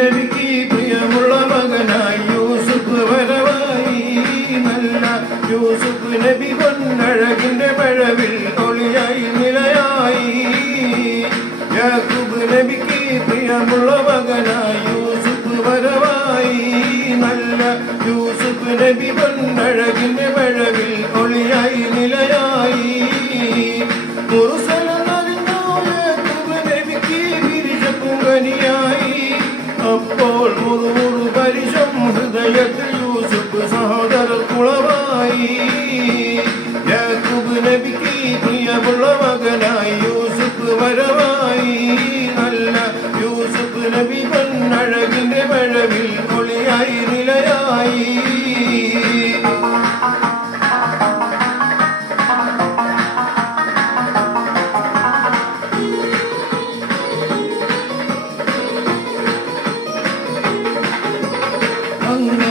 Let me young man.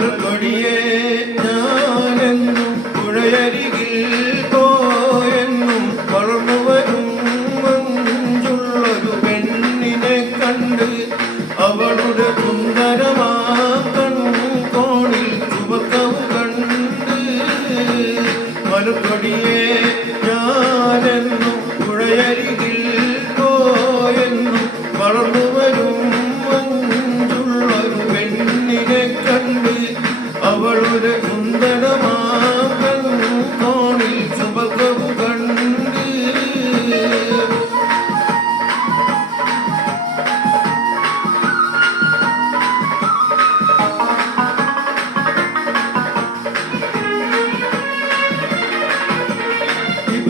அருள்கொடியே ஞானம் புழையறி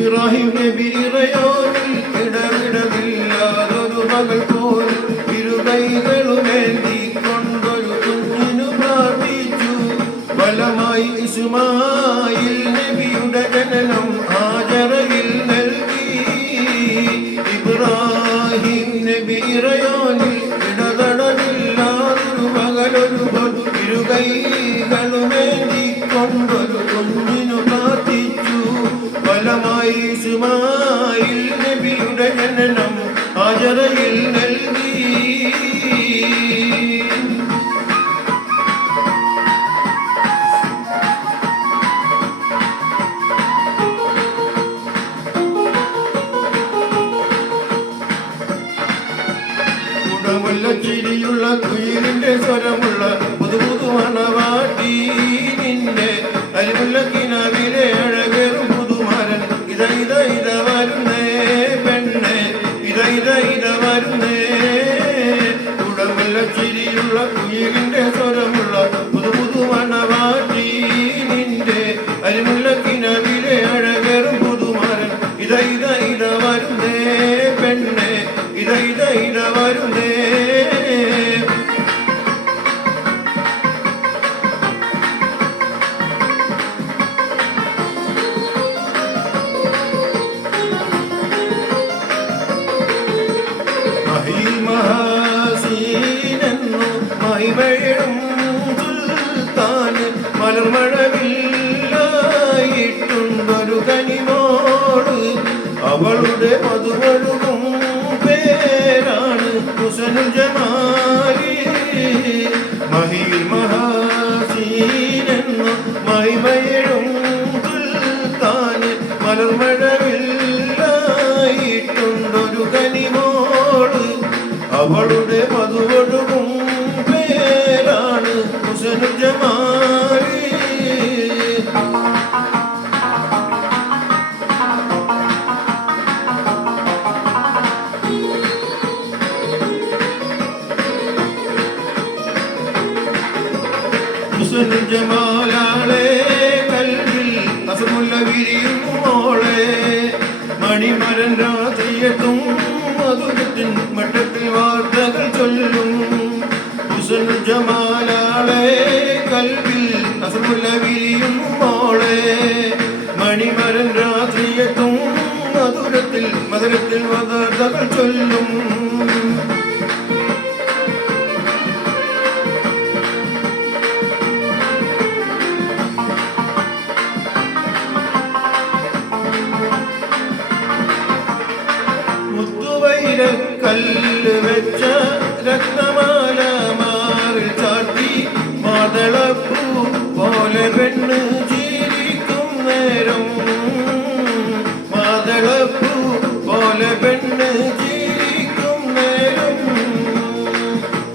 İbrahim Nebi Reyon ഉയരുന്ന കുയിലിന്റെ സ്വരമുള്ള പുതുപുതുവാണ് Amen. ജമാലാളെ കൽവിൽ അസമുല്ല വിരിയുമോളെ. മോളെ മണിമരൻ രാത്രിയെത്തും മധുരത്തിൻ മട്ടത്തിൽ വാർത്തകൾ ചൊല്ലും. ഹുസനു ജമാലാളെ കൽവിൽ അസമുല്ല വിരിയുമോളെ. മോളെ മണിമരൻ രാത്രിയെത്തും മധുരത്തിൽ മധുരത്തിൽ വാർത്തകൾ ചൊല്ലും. കല്ല് വെച്ച രക്തമാല മാറി ചാട്ടി മാതളപ്പൂ പോലെ പെണ്ണ് ജീവിക്കും നേരം. മാതളപ്പൂ പോലെ പെണ്ണ് ജീവിക്കും നേരം.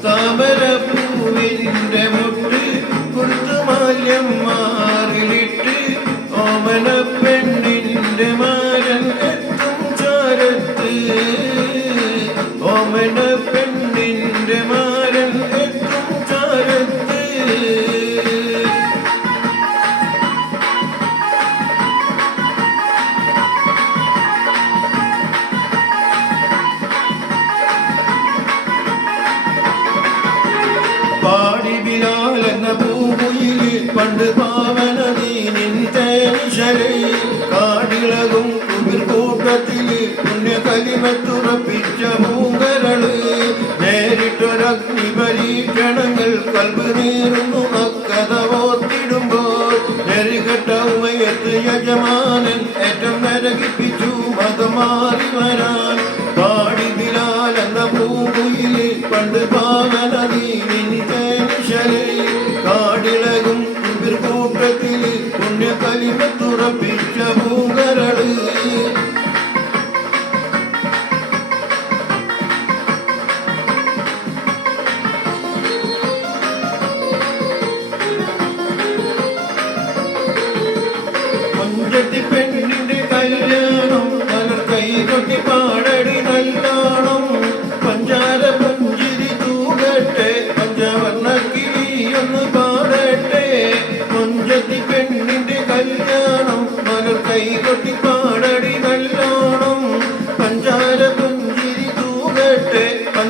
താമരപ്പൂവിന്റെ മുട്ട് കൊടുത്തു പാടി ബിലാൽ എന്ന പൂവുയിൽ പണ്ട് പാവനദീനിൻ തേനിശൽ കാടിളകും കുതിർ കൂട്ടത്തിൽ പുണ്യ കലിമത്തുറപ്പിച്ച പൂങ്കരൾ. നേരിട്ടൊരഗ്നി പരീക്ഷണങ്ങൾ കൽബ് നീറുന്നു അക്കഥ ഓർത്തിടുമ്പോൾ നെരുകെട്ട ഉമയത്ത് യജമാനൻ ഏറ്റം നരകിപ്പിച്ചു മതമാറി വരാൻ.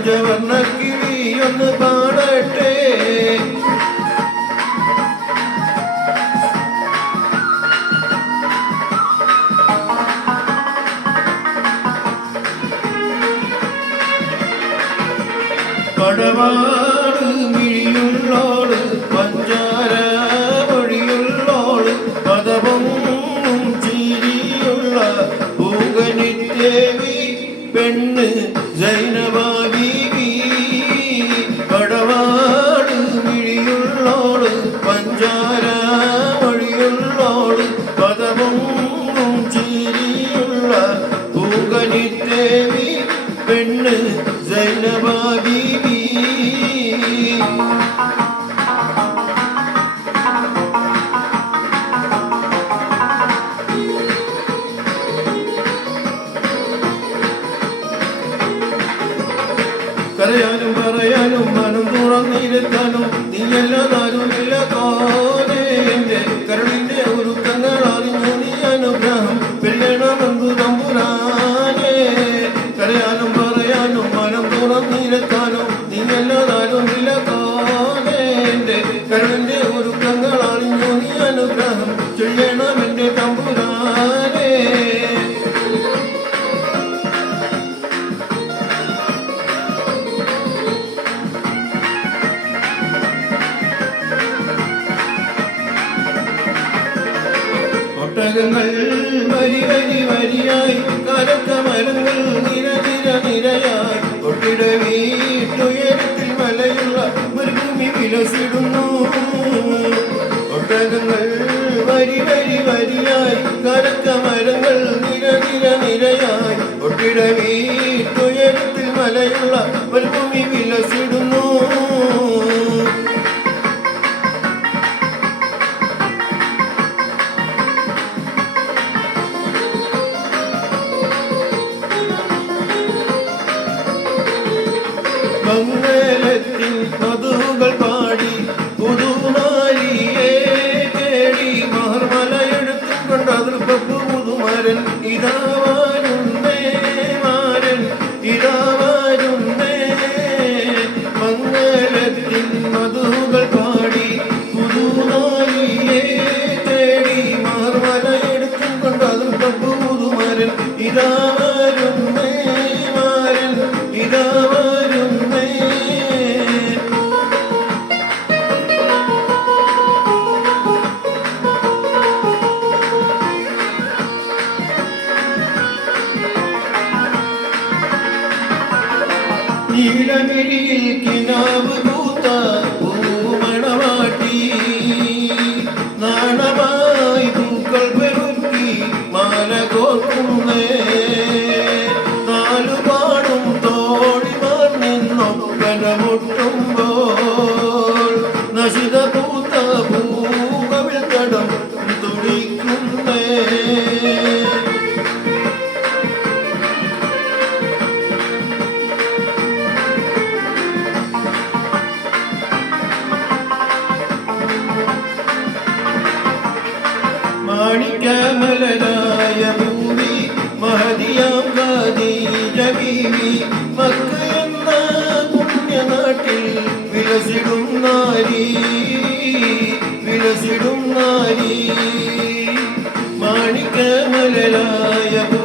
ಜಗವನ್ನ தேவி பெண்ணு ஜைனபாவி ഒട്ടകങ്ങൾ വരി വരി വരിയായി മരങ്ങൾ നിര നിര നിരയായി. തൊട്ടിട വീട്ടുയരത്തിൽ മലയുള്ള മരുഭൂമി വിലസിടുന്നു. ഒട്ടകങ്ങൾ 가 വിലസിടും നാരി മഹതിയാം